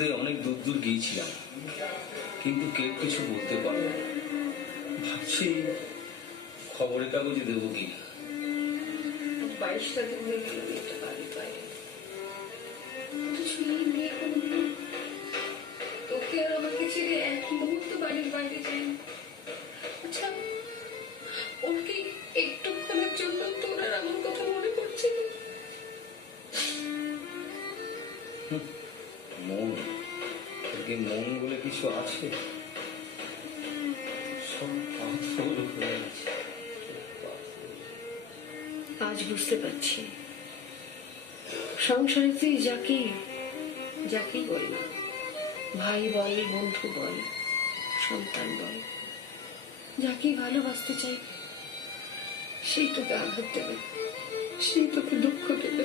অনেক দূর দূর গিয়েছিলাম, কিন্তু কেউ কিছু বলতে পারল না। ভাবছি খবরের কাগজে দেবো কি। 22টা দিন হয়ে গেল মেয়েটা বাড়ির বাইরে। এই মেয়ে কোনদিন তোকে আর আমাকে ছেড়ে এক মুহূর্ত বাড়ির বাইরে যায়নি। আচ্ছা, ওর কি একটুক্ষণের জন্য তোর আর আমার কথা মনে পড়ছে না? মন, মন বলে কিছু আছে? সব পাথর হয়ে আছে। আজ বুঝতে পারছি, সংসারে তুই যাকেই বল না, ভাই বল, বন্ধু বল, সন্তান বল, যাকেই ভালোবাসতে চাই সেই তোকে আঘাত দেবে, সেই তোকে দুঃখ দেবে।